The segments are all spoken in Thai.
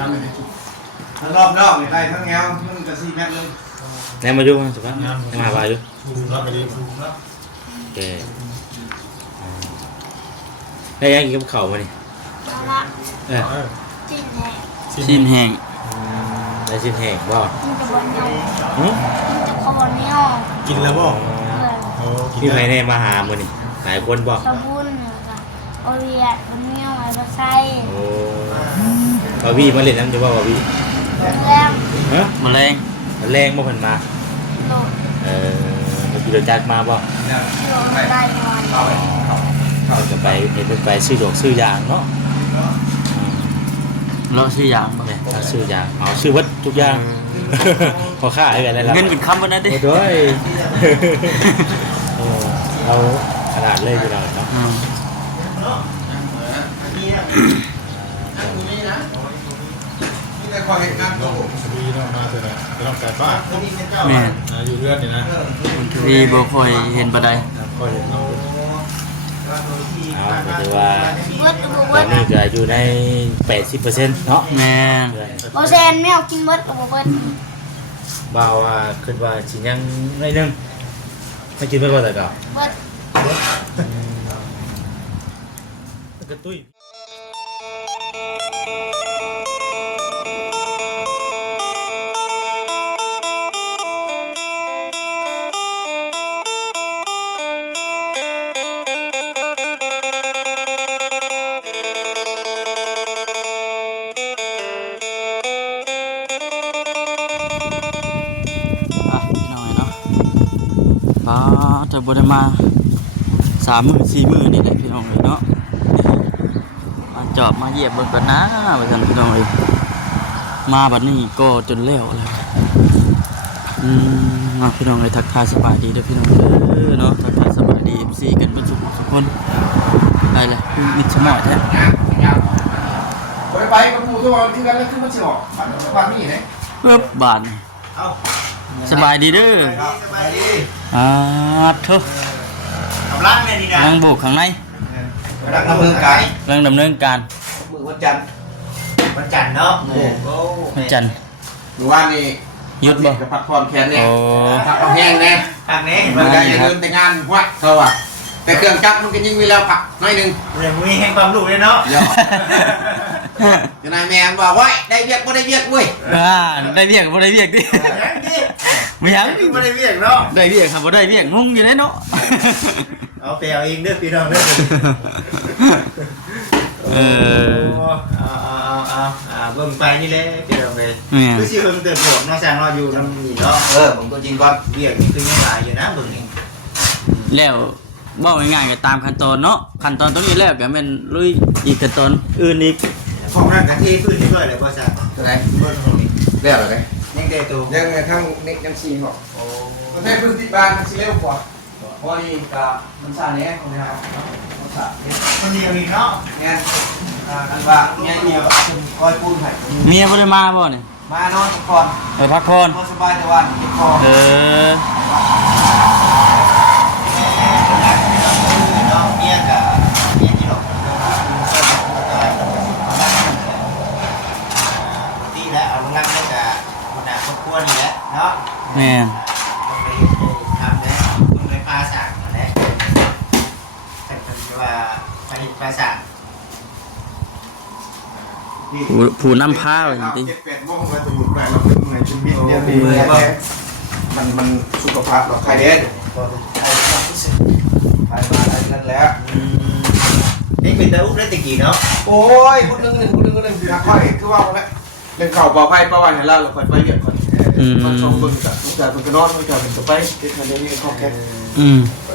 จำเลยทั้งรอบนอกได้ทั้งแนวมันจะ4 เมตรเลยแนวมาอยู่สุภาพมาบ่าอยู่รับไปดีโอเคได้ยังกินกับข้าวมานี่ชิ้นแห้งได้ชิ้นแห้งบ่กินแล้วบ่พี่ไผแน่มาหามื้อนี่หลายคนบ่สบุญโอเลียดมันเงี้ยวไอ้ปลาไส้ โอ้บ่าวพี่มาเล่นน้ำจะว่าบ่าวพี่แรง ฮะ แมลงแรงบ่เพิ่นมาโดดเมื่อกี้เราจัดมาบ่โดดได้วันเราจะไปเห็นไปซื้อดอกซื้อยางเนาะเราซื้อยางบ่เนี่ยถ้าซื้อยางเอาซื้อวัดทุกอย่างพอค่าไอ้กันได้แล้วเงินเป็นคำบ่นะดิโอ้ยเอาขนาดเลยอยู่แล้วเนาะแต่คอยเห็นงานโตดีเนาะมาเถอะนะต้องการบ้านแม่อยู่เรื่อนนี่นะดีบ่ค่อยเห็นบ่ได้คอยเห็นเราก็ถือว่าตอนนี้ก็อยู่ใน 80%เนาะแม่โอเซนไม่เอากินมดกับเบิดบ่าวว่าคิดว่าสิยังน้อยนึงไม่กินเบิดบ่แต่ก็เบิดกระตุ้ยจะบ่ได้มา3 มื้อ 4 มื้อนี่แหละพี่น้องเอ้ยเนาะมาจอบมาเยียบเบิ่งกันนะว่าซั่นพี่น้องเอ้ยมาบัดนี้ก็จนแล้วแล้วพี่น้องเอ้ยทักทายสบายดีเด้อพี่น้องเด้อเนาะทักทายสบายดี FC กันเบิดทุกคนได้เลยมิดสมอแท้ไปกับปู่ตัวคือกันแล้วคือมันสิออกบ้านนี้เด้ปึ๊บบ้านสบายดีเด้อสบายดีเถอะกำลังเนี่ยนี่นะนั่งบุกข้างในกำลังดำเนินการมือวันจันทร์เนาะวันจันทร์เมื่อวานนี้หยุดบ่พักผ่อนแขนเนี่ยพักเอาแห้งแน่พักนี้มันได้เงินแต่งานวัดเขาอ่ะแต่เครื่องจักรมันก็ยิ่งมีแล้วพักน้อยนึงเรื่องมีแห่งความรู้เลยเนาะจะนายแม่บอกว่าได้เวียกบ่ได้เวียกเว้ยได้เวียกบ่ได้เวียกดิไม่ยังบ่ได้เวียกเนาะได้เวียกครับบ่ได้เวียกงงอยู่เลยเนาะเอาไปเอาเองเด้อพี่น้องเด้อเบิ่งไปนี่แหละพี่น้องเอ้ยคือสิเบิ่งเติบโตเนาะสร้างเราอยู่นำนี่เนาะผมตัวจริงก่อนเวียกนี่คือยังหลายอยู่นะเบิ่งนี่แล้วบอกง่ายๆก็ตามขั้นตอนเนาะขั้นตอนตรงนี้แล้วก็แม่นลุยอีกขั้นตอนอื่นอีกของนั่นกะที่พื้นด้วยเลยบ่ซะตัวไหนเบิ่งตรงนี้แล้วเหรอเนี่ยยังได้ตัวยังทั้งนิกยังซีบอกประเภทพื้นที่บ้านสิเร็วกว่าพอดีกับมันซ่าแน่ของนะครับมันซ่าคนเดียวนี่เนาะเนี่ยกันว่าเนี่ยเมียคอยปูนให้เมียบ่ได้มาบ่นี่มานอนพักผ่อนพักผ่อนสบายแต่วันพอเมียกับเมียที่หลอกที่แล้วเอาลังก็จะคนหนาครอบครัวนี่แหละเนาะแม่ไปทำเนี่ยคุณไปปลาสากมาแล้วแต่คือว่าไปปลาสากผู้นำพาจริง7-8 โมงมาจะหยุดไปเราเป็นไงเป็นมิตรเนี่ยมันสุขภาพเราใครเด่นไปมาอะไรนั่นแหละนี่เป็นตาอุ้มได้ตะกี้เนาะโอ้ยพูดนึงค่อยคือว่าแล้วเรื่องเข่าเบาไพ่ประวันให้เราค่อยไปเรียกก่อนมันชมบึงกับทุกอย่างมันก็นอนมันก็เป็นตัวไปที่ทะเลนี่ข้อแค่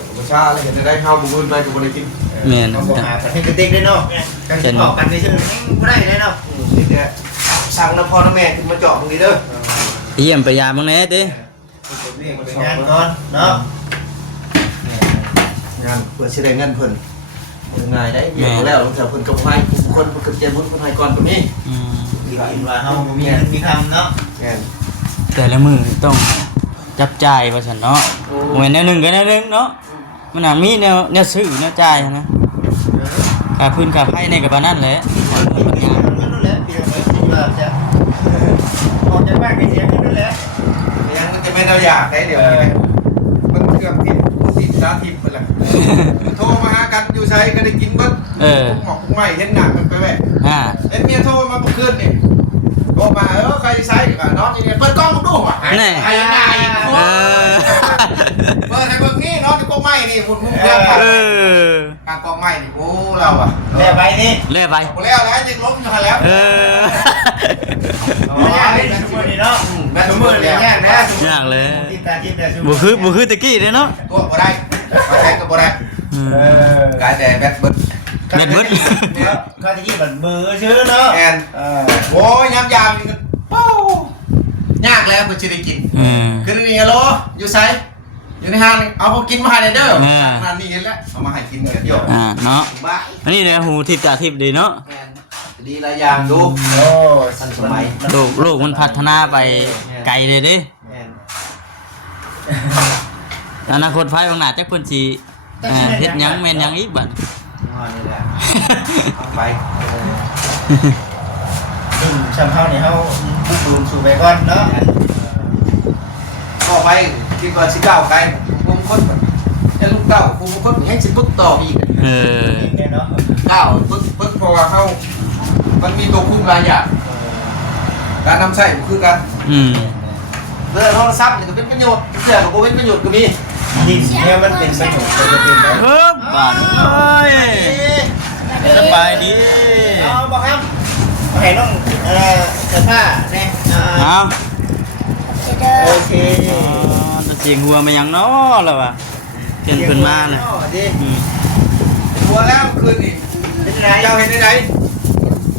ธรรมชาติอะไรอย่างนี้ได้ข้าวบุญไปบุญอะไรกินแม่นต้องหาแต่ให้เด็กได้เนาะกันออกกันในชื่อไม่ได้เลยเนาะนี่แกสั่งน้ำพ่อน้ำแม่ขึ้นมาเจาะตรงนี้เด้อเยี่ยมไปยามบ้างแน่ดิงานก่อนเนาะงานเพื่อสิได้เงินเพิ่นง่ายได้เยอะแล้วแต่เพิ่นกับไฟคนเพิ่นกับเจมุนคนไทยก่อนตรงนี้กินว่าเฮามีคำเนาะแต่ละมือต้องจับจ่ายว่าซั่นเนาะเหมือนแนวนึงก็แนวนึงเนาะมันน่ะมีแนวซื้อแนวจ่ายนะค่าพื้นค่าไฟในก็ปานนั้นแหละนั่นแหละพี่ว่าจะ มากกันเสียขึ้นเลย ยังมันจะไม่เราอยากได้เดี๋ยวนี้มันเครื่องติดสาธิตไปแล้วโทรมาหากันอยู่ใช้ก็ได้กินบ้างหมอกใหม่เห็นหนักมันไปแม่เอ็นเมียโทรมาเมื่อคืนนี่บอกมาใครใช้นอนอย่างเงี้ยเปิดกล้องดูอ่ะไอ้ยังไงเปิดไอ้เบิ่งนี่นอนในกล้องไม้นี่หมุนเรื่องการกล้องไม้นี่โอ้เราอ่ะ เล่ไปนี่ เล่ไป ผมแล้วยังล้มอยู่แล้ว ไม่ยากเลยสมมติเนาะสมมติยากนะ ยากเลย ติดตาจิตแต่สมม บ่ ติ คือตะกี้เด้เนาะ ตัวบ่ได้มาใช้ก็บ่ได้กายแต่แบตเบิด เม็ดมึด เนี่ยเขาจะยี่แบบมือชื่อเนาะ แอนโอ้ยยำยำนี่ก็ปู้ยากแล้วกูจะได้กินคือนี่ฮัลโหลอยู่ไซอยู่ในห้างเอาพวกกินมาให้เด้อมานี่เห็นแล้วเอามาให้กินกันเยอะ เนาะ บ้า อันนี้เนี่ยหูทิพย์ตาทิพย์ดีเนาะ ดีหลายอย่างดู โอ้ ทันสมัย โลกมันพัฒนาไปไกลเลยเด้อนาคตภายข้างหน้าจักเพิ่นสิเฮ็ดหยังแม่นหยังอีกบัด นี่แหละ เอาไป ซึ่งชำเข้าเนี่ยเขาบุกรุมสู่ไปก่อนเนาะ ก็ไปคิดว่าสิก้าวไกลผมคนจะลูกเต้าผมคนให้สิปึ๊กต่ออีก เนี่ยเนาะ ก้าวปึ๊กเพราะว่าเขามันมีตัวคุมหลายอย่างการนำใช้คือการเรื่องโทรศัพท์นี่ก็เป็นประโยชน์เรื่องของเป็นประโยชน์ก็มี ดินเนี่ยมันเป็นประโยชน์จะเป็นได้ เฮ้ยบาดเอ้ยสบายดี เอาบอกครับให้น้องเสื้อผ้าเนี่ย เอา โอเค ตะเสียงหัวมาหยังเนาะล่ะว่ะเพิ่นมาน่ะ ตัวแล้วคืนนี่ เป็นไร เจ้าเห็นได้ไหน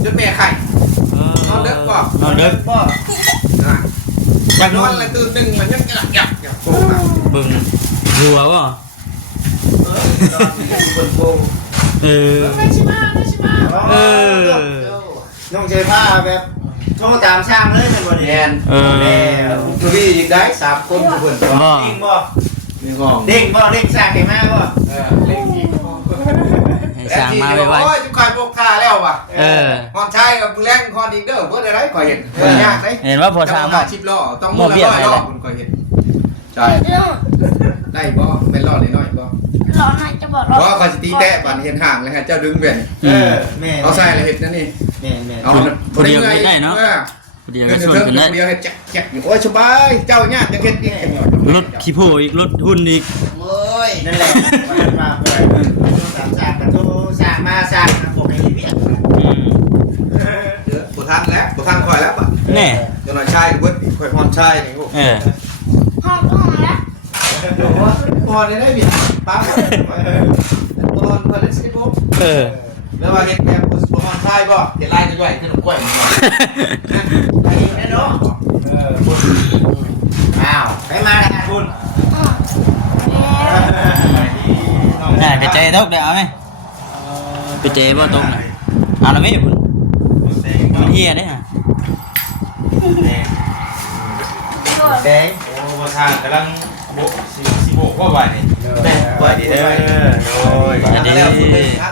จนแม่ไข่นอนเด็กป่ะ นอนเด้อ พ่อ อยากนอนอะไรตื่นหนึ่งมันยังอยากโกงอ่ะ เบิ่งหัวบ่ นอนบนโกง เออ น้องเสื้อผ้าแบบโทรตามช่างเลยเป็นบริ แอน แล้ว คุณพี่อีกได้3 คนทุกคน บ่ เด้งบ่ มีห้อง เด้งบ่เด้งสร้างให้มาบ่ เล่นอีก ให้สร้างมาไว้ โอ้ยจุกายพวกข้าแล้วว่ะ เออ ฮอนชายกับแรงคอนอีกเด้อเพื่ออะไรก่อยเห็นยากเลย เห็นว่าพอสาม มา อ่ะ ชิปล้อต้องมือละ100 รอบคุณก่อยเห็นใช่ได้บ่เป็นรอดน้อยบ่ ร้อนไหนจะบอก ว่าคอยสิตีแตะบันเห็นห่างเลยฮะเจ้าดึงเบี่ยน แม่ เอาใส่เลยเห็ดนั่นนี่ แม่แม่ เอา เดียวได้เนาะเดียว เงิ ก็ น ชวน เถิง กันได้ เดียวให้แจ๊กโอ้ยสบายเจ้าเนี่ยจะเห็ดอีก รถขี้โพอีกรถหุ้นอีก โอ้ย นั่นแหละวันมาเมื่อไหร่โทรตามช่างกันโทรสร้างมาสร้างพวกไอ้เบี้ย เดี๋ยวกูทันแล้วกูทันคอยแล้วป่ะ แน่ เดี๋ยวหน่อยชายเบิดคอยพรชายนี่กู ห้องก็ห้องแล้ว พรได้บิดป้าพรเล่นสกิปปุ๊บแล้วว่าเห็ดแบบพรชายบ่เห็ดลายจะย่อยขึ้นกล้วย ไอ้แม่เนาะอ้าวไปมาแล้วกันคุณ น่ากระจายตกได้เอาไหมกระจายบ่ตกน่ะเอาละไหมคุณมันเฮียได้ฮะ แดง โอ้มาทางกำลังโบกสิโบกว่าบ่ายนี่ แม่ปล่อยดีได้ไหม โอ้ย แล้วก็แล้วคุณ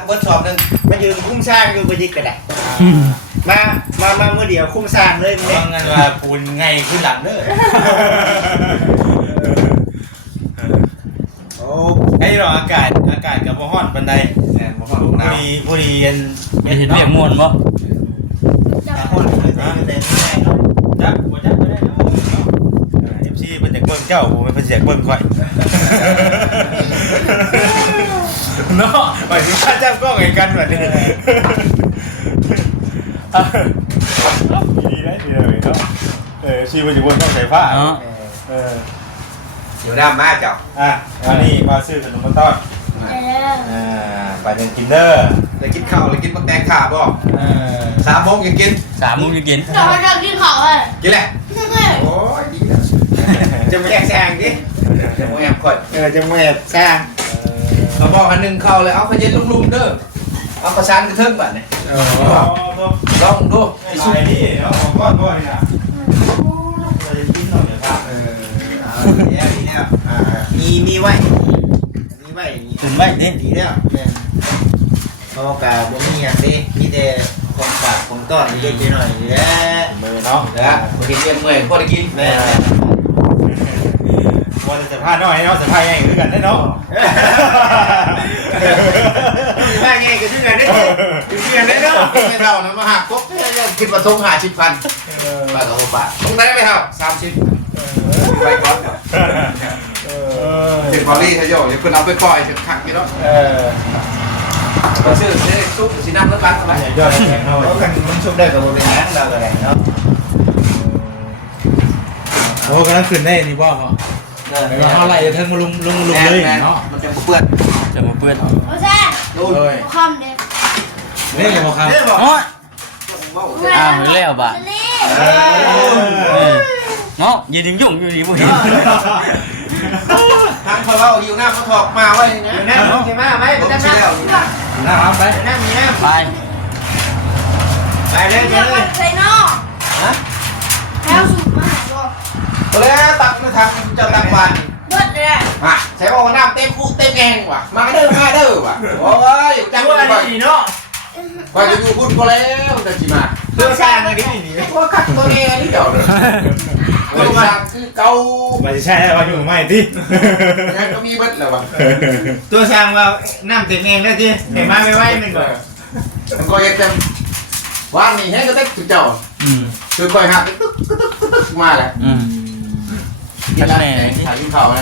เบิร์ดสอบหนึ่ง มายืนคุ้มสร้างอยู่บยิกกันได้มาเมื่อเดียวคุ้มสร้างเลย ฟังกันว่าปูนไงขึ้นหลังเด้อ โอ้ ไอ้เราอากาศกับบ่ฮ้อนปานใด แอนมาฟังลูก พอ น้ำ ดีพอดีเย็น ไม่เห็นเรียกม่วนบ่ คนแต่ง่ายเนาะ จับบ่จับบ่ได้เนาะ FC เพิ่นอยากเบิ่งเจ้าผมเพิ่นอยากเบิ่งข่อยเนาะไปถึงจับกล้องให้กันแบบนี้ดีได้ดีเลยเนาะชีมันจะวนต้องใส่ผ้า เนาะ อยู่ด้านมาเจ้า อันนี้มาซื้อขนมมาต้อนไปยังกินเด้อ เลยกินข้าวเลยกินมักแตงขาบ่3 โมงยังกิน 3 มื้อกิน จะมาทำกินเขาเลย กินแหละโอ้ยดีแล้ว จะมาแอบสร้างดิ จะมาแอบก่อน จะมาแอบสร้าง เราบอกอันหนึ่งเข้าเลยเอาขยันลุ่มๆเด้อเอาประสานกระเทิงบัดนี่ลองดู ไอ้สุดนี่เนาะของก้อนก้อนนี่นะเราจะกินหน่อยเนี่ยครับ มีไว้ ขึ้นไว้ดิ ดีแล้วเนี่ยเขากะบ่มีอย่างดิมีแต่ของฝากของต้อนเล็กๆน้อยๆนี่แหละ มือเนาะ นาะ นะบางทีเรียนเมื่อยก็ได้กิน แม่ ว่าจะพาน้อยเนาะจะพาใหญ่คือกันได้เนาะ แม่ไงก็ชื่อกันได้ชื่อกันได้เนาะ ไม่เท่านั้นมาหักปุ๊บเนี่ยคิดว่าทง50,000บาทกับ6 บาทตรงไหนไม่เท่า30ไปก่อนถึงพอลี่ทะโยเดี๋ยวคุณเอาไปปล่อยถึงขังนี่เนาะชื่อนี่ซุปสีน้ำแล้วกันทำไม ยอดแข็งเนาะ เพราะกันมันชุบได้กับโบเป็นยังเราก็ได้เนาะ โอ้กำลังขึ้นได้นี่บ่เขาเท่าไหร่เทิงมาลุมเลยเนาะ มันจะเปื้อน จะมาเพื่อน โอ้แซ่ นู่น เลย คำเด็ก เล่นกับครับ โอ้ยอ้าวเร็วบ่ะเนาะยืนยุ่งอยู่นี่บ่เห็น ทางเขาเราอยู่หน้าเขาถอกมาไว้นะ อยู่หน้ามึงใช่ไหมไม่ ผม ได้ ชี้ นะ แล้ว นะครับไป อยู่หน้ามีนะ ไป ไปเลย เดี๋ยวมันใส่นอก ฮะ แล้วสูบมาหาตัว ตัวแล้วตักมาทางเจ้าตักวัน เบิดเลย อ่ะใช้บอกว่าน้ำเต็มคุกเต็มแกงว่ะมาเด้อว่ะโอ้ยอยู่จัง ตัว เลย อะไรนี่เนาะ ว่าจะอยู่พุ่นก็แล้วแต่จีมา ตัวสร้างอะไรนี่ ตัวกัดตัวนี้นี่เดี๋ยวเลยตัวสร้างคือเก่า มาจะใช่ว่าอยู่ไม่ที่ ยังก็มีเบิดแล้วว่ะ ตัวสร้างว่าน้ำเต็มเองแล้วที่เห็นมาไม่ไหวมันก่อน มันก็ยังเต็มวันนี้ให้ก็เต็มจุดเจ้าคือคอยหักตึ๊กมาแล้ว กินแล้วถ่ายกินข้าวนะ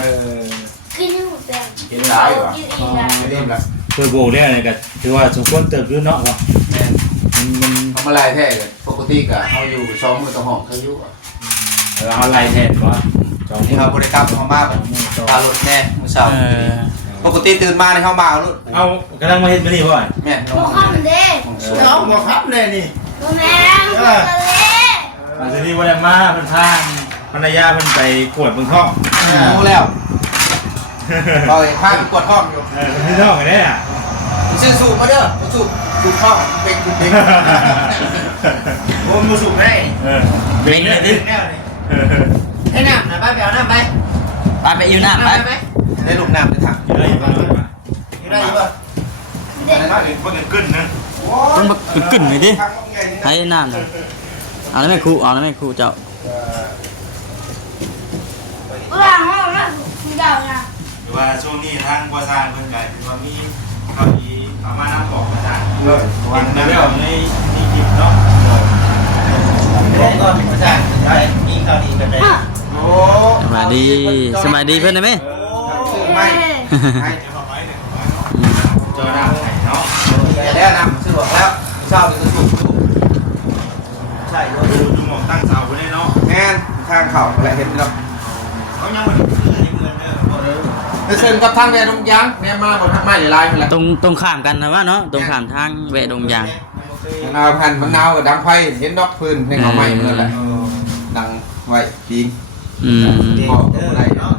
กินให้หมดเลย กินหลายว่ะ กินอีกแล้ว ไม่ได้ละ เพื่อโบเนี่ยอะไรกันถือว่าสมควรเติบด้วยเนาะวะมัน ทำอะไรแท้เลยปกติก็เอาอยู่2 มื้อต่อห้องเขาอยู่ เราอะไรแทนวะจอม นี่ครับบริกรรมเขามากตาหลุดแน่มื้อเช้าปกติตื่นมาในห้องมาลุด เอากำลังมาเห็นมานี่พ่อ แม่ โอ้คำเด็ก น้องบอกครับเลยนี่ โอ้แม่เบิดเลย อาจจะนี่วันมาเป็นทางภรรยาเป็นไปกวดเมืองท่อง รู้แล้วเราเห็นข้างกดห้องอยู่ ที่ท่องกันเนี่ย ซื้อสูบมาเด้อสูบห้องเป็นคุณเด็ก โอ้มือสุกได้ เบ่งเลยดิ แน่เลยให้น้ำนะไปเอาน้ำไป ไปอยู่หน้าไป ไป ได้ลูกน้ำในถัง อยู่ได้อยู่บ้าง อยู่ได้อยู่ป่ะ เด็ก อะไรนะ เพิ่งขึ้นนะ มันบักกึ่นเลยดิให้น้ำเลยเอาแล้วแม่ครูเอาแล้วแม่ครูเจ้า เวลาห้องนะคุณเจ้านะ หรือว่าช่วงนี้ทางบัวซานเพิ่นกันหรือว่ามีเขามีเอามาน้ำบอกมาจาก เลย เห็นมาแล้วในคลิปเนาะ ได้ก่อนอาจารย์ได้ยิงข่าวดีกันเลย โอ้ สบายดีสบายดีเพื่อนได้ไหม ซื้อไม่ให้ เจอหน้าไหนเนาะ อย่าได้น้ำซื้อบอกแล้วเช้าจะสูบ ใช่ ดูหมองตั้งเสาไว้เนาะ แม่นทางเข่าอะไรเห็นครับ เขายังไม่ซื้อเงินเด้อ เชิญกับทางแดนดงยางแม่มาบนทางไม้หลายๆนั่นแหละ ตรงข้ามกันนะว่าเนาะตรงข้ามทางแวะดงยาง มะนาวพันธุ์มะนาวกับดังไฟเห็นดอกพื้นให้เขาไม้นั่นแหละดังไว้ปีง พออะไรเนาะ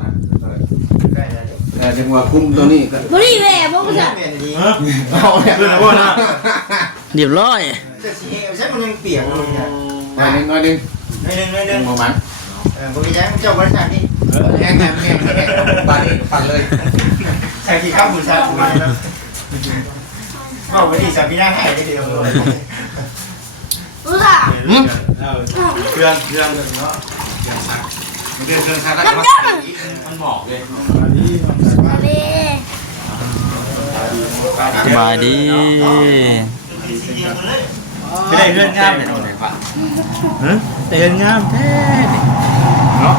แต่ถึงว่าคุ้มตัวนี้ก็ บริเวณบ่ภาษา เปลี่ยนดี เอาเนี่ย เพื่อนว่านะ เรียบร้อย จะสีใช้มันยังเปียกเลยเนี่ย หน่อยหนึงหน่อยหนึง หนึ่ง ประมาณ บริจาคเจ้าบริษัทนี่ แห้งแห้งแห้งบาดนี้ปั่นเลย ใส่กี่ข้าวบูชาถูกไหมบอกไปดิสามีน่าให้ได้เดียวเลย รู้จัก เครื่องเนาะ เดือนเดือนชาติ น้ำจิ้ม มันหมอกเลย ทะเล สบายดี จะได้เรื่องงามเนี่ยแต่เรื่องงามแท้เนาะ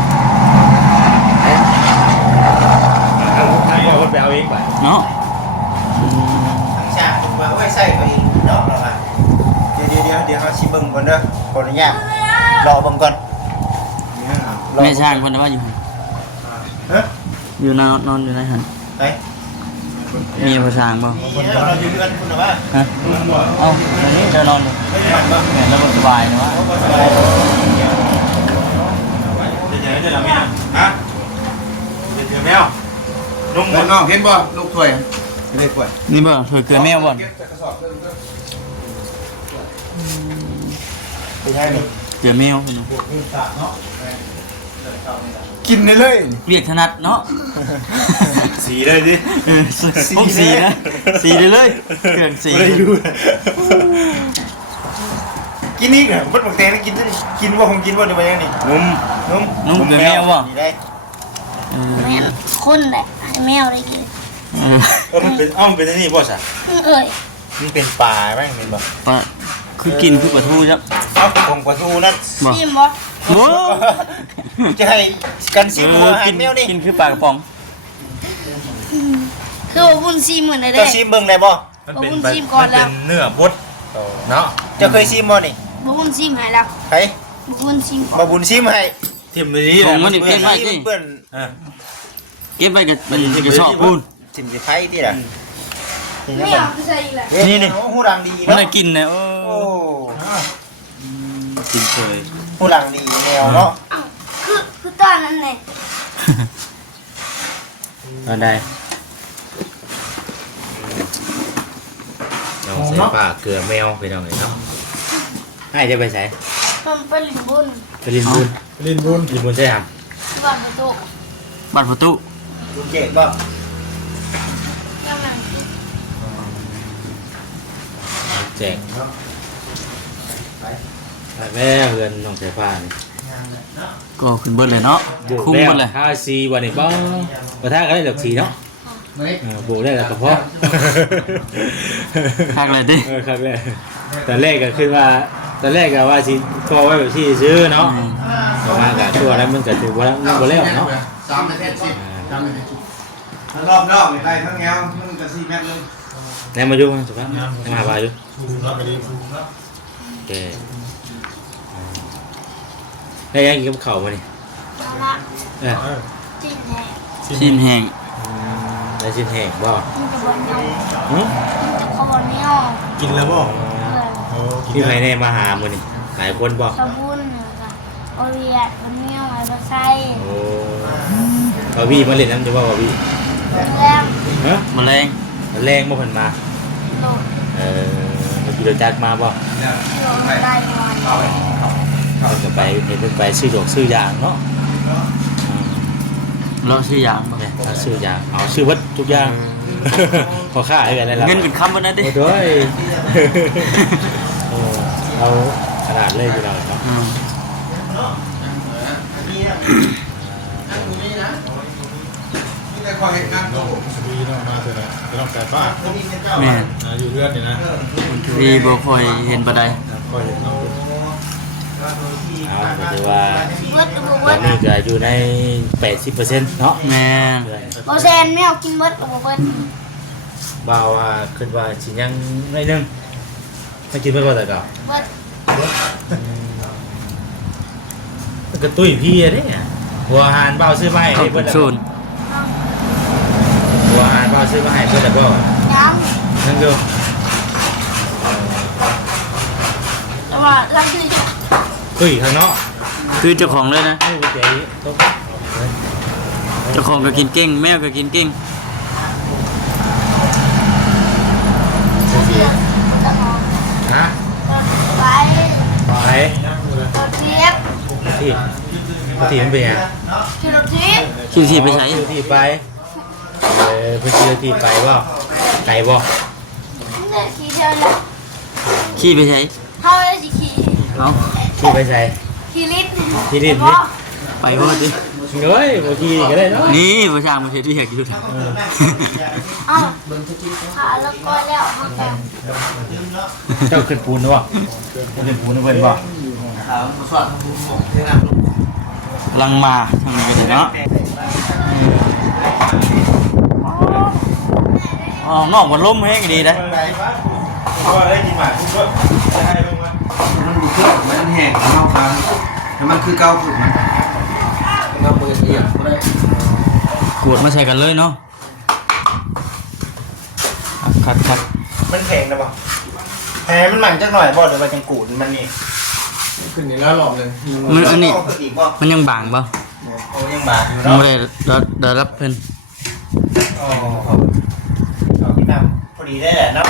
เอาคนไปเอาเองไป เนาะ ทั้งชาติมาไว้ใส่ไปเนาะเราเดี๋ยวเขาชิบึงก่อนเด้อขออนุญาตรอบึงก่อน แม่ช่างคนนั้นว่าอยู่อยู่นอนอยู่ไหนหัน ไป มีผู้ช่างบ่ เราอยู่กันคุณหรือว่า ฮะเอ้าตอนนี้เดินนอนเลยแม่แล้วสบายนะวะ จะทำยังฮะจะแมวนุ่ม แล้วน้องเห็นบ่ลูกถ้วยไม่ได้ถ้วย นี่บ่เถือเกลือแมวบ่ ไปใช่ไหม เกลือแมว กินได้เลย เรียกถนัดเนาะ สีเลยดิ พวกสีนะสีเลยเครื่องสี ไม่ได้อยู่ กิ กินนี่เหรอมันบอกเตะแล้วกินซะดิกินว่าคงกินว่าเดี๋ยวไปยังนี่นุ่ม เป็นแมวบ่ นี่ได้ แม่คนแหละให้แมวได้กิน มันเป็นมันเป็นนี่บ่ซะ เอ้ย มันเป็นปลาแม่งเป็นบ่ ปลาคือกินคือปลาทูจ้ะ เอาผมกว่าทูนั่น บ่ ซิมบ่ โอ้ จะให้กันซิมัวให้ กิน แมวนี่ กินคือปลากระป๋อง คือว่าบุญซิมเหมือนได้ เจะซิมเบิ่งได้บ่ มันเป็น เอาบุญจิ้มก่อนแล้ว มันเป็นเนื้อบดเนาะ เจะเคยซิมบ่นี่ บ่บุญซิมให้แล้ว ใคร บ่บุญซิมก่อน มาบุญซิมให้ ทิมนี้ ของมัน แห นี่ ละ เก็บไว้สิ เพื่อน เก็บไว้กับกระสอบปูน ซิมสิไข่ที่ล่ะนี่ ไม่ นะ เอาไปใส่อีกแหละ นี่ หูดังดี มัน เนาะ ได้กินนะโอ้ โอ้ กินเคย หูดังดีแนวเนาะ อ้าวคือตอนนั้นแหละ อันใด น้องใส่ปลาเกลือแมวไปน้องเลยเนาะให้จะไปใส่ มันไปลินบุญ ไปลินบุญลินบุญใช่ไหม ที่บ้านประตู บัตรประตู บุญเก่งบ่ ยังไง แจกไปแม่เฮือนน้องใส่ปลานี่ ก็ขึ้นเบิดเลยเนาะ บวก คุ้ม แล้ว เบิดเลย ถ้าซีวันนี้บ้างกระทะก็ได้ดอกสีเนาะบวกได้แล้วก็พอ คักเลยดิ ครั้งแรกแต่แรกก็คือว่าตอนแรกก็ว่าสิพอไว้แบบที่ซื้อเนาะแต่ว่าก็ตัวนั้นมันก็ถือว่ามันบ่แล้วเนาะ 3 เมตร10 3 เมตร10รอบนอกนี่ได้ทั้งแนวมันก็4 เมตรเลย แนมมาอยู่สุภาพมาว่าอยู่โอเคได้ยังกินกับข้าวมานี่ เอาละ เออ จิ้มแห้ง ชิ้นแห้ง ได้ชิ้นแห้งบ่ มันจะบนเนียว หึ เขาบนเนียว กินแล้วบ่ มีใครแน่มาหามื้อนี่หลายคนบ่ สบุญค่ะโอเลียดบนเนียวไอ้บะไซ โอ้บาวี่มาเล่นน้ำจะว่าบาวี่ แรง ฮะ แมลง มันแรงบ่เพิ่นมา โลด มันกิโลจักมาบ่ โลดได้นอน เพิ่นก็ไปเพิ่นไปซื้อดอกซื้อยางเนาะ เราซื้อยางบ่ เนี่ยถ้าซื้อยางเอาซื้อวัดทุกอย่างพอค่าให้กันได้แล้ว เงินเป็นคำบนนั้นดิ โอ้ด้วย เอาขนาดเลยพี่น้องเนาะ อืม นี่ได้คอยเห็นงานตัวผม วีน้องมาเถอะนะจะต้องการป้า แม่น อยู่เพื่อนนี่นะ วีบ่ค่อยเห็นปานใด คอยเห็นน้อง เอาก็ถือว่า เบิดกับ ต เบิ อน ด นี้ก็อยู่ใน 80%เนาะ แม่น บอแซนไม่เอากินเบิดกับเบิด บ่าวว่าคิดว่าสิยังน้อยหนึงไม่กินไม่พอแต่ก็ เบิด มันก็ตุ้ยพี่อะเด้หัวอาหารบ่าวซื้อมาให้ เข้า เพิ่ เป็น น โซน หัวอาหารบ่าวซื้อมาให้เพิ่นแล้วบ่ ยัง นั่นอยู่ แต่ว่าลังคือ ตุ้ยข้างนอก คือเจ้าของเลยนะ เอ้ยใจต้อง เจ้าของก็กินเก่งแมวก็กินเก่ง เสียจะมอง ฮะ ไป ไป ตัวเทียบ ที่ที่มันเป็นไง ที่รถทีบ ขี่สิไปใช้ ที่ไปเพื่อที่ที่ไปบ่ไก่บ่ เนี่ยขี่เชิญเลย ขี่ไปใช้ เขาเลยสิขี่ เอา ที่ไปใส่ ขี่ลิฟต์ ขี่ลิฟต์ เพราะ ไปก็ดิ เฮ้ยบ่ขี่ก็ได้เนาะ นี่ประชามาเฮ็ดที่อยากอยู่ เอ้าขาแล้วก็แล้วเขาแก เจ้าขึ้นปูนบ่ขึ้นปูนเพิ่นบ่ ถามมาสอนผมเท่านั้น กำลังมาทางนี้ก็ได้เนาะอ๋อนอกมันล้มแห้งดีนะ ว่าได้กี่หมาทุกคนจะให้ลงมา มันดูเครื่องมันแห้งเน่าครับแล้วมันคือเกาผุดมันเราเปิดเอียงก็ได้ กวดมาใส่กันเลยเนาะคัด มันแข็งนะบ่แหมันหมั่นจักหน่อยบ่เดี๋ยวไปจังกูดมันนี่ ขึ้นนี่แล้วหลอกเลย มันอันนี้ อีกบ่ มันยังบางป่ะ โอ้ยังบาดอยู่ ยัง เนาะ ไม่ได้รับเพิ่น อ๋อเอากินน้ำพอดีได้แหละเนาะ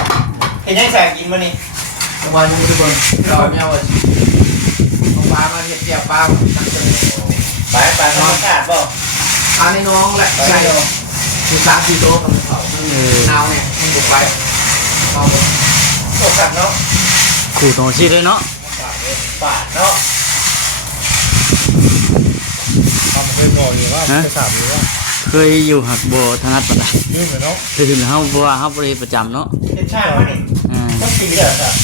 เห็นยังแสงกินมานี่ จังหวะนี้ทุกคนเราเนี่ยว่าเอาปลามาเห็ดเจียบปลา ไปไปธรรมชาติบ่ ปลาในน้องแหละใช่คือ3-4 โต๊ะกับเขาเน่าเนี่ยมันบุกไปเอา โคตรสัตว์เนาะ ขู่ตรงชีเลยเนาะ สัตว์เลย ปาดเนาะ ทำเคยบอกอยู่ว่าจะสาบอยู่ว่า เคยอยู่หักบ่ถนัดปานใด ยืมเหมือนเนาะ คือเฮาบ่ว่าเฮาบ่ได้ประจำเนาะ เป็นช่างวะนี่ อ่า ต้องปีเด้อครับ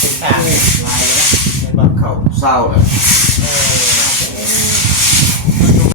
เป็นช่างลายเลยนะเป็นแบบ เขาเศร้าเลย เออ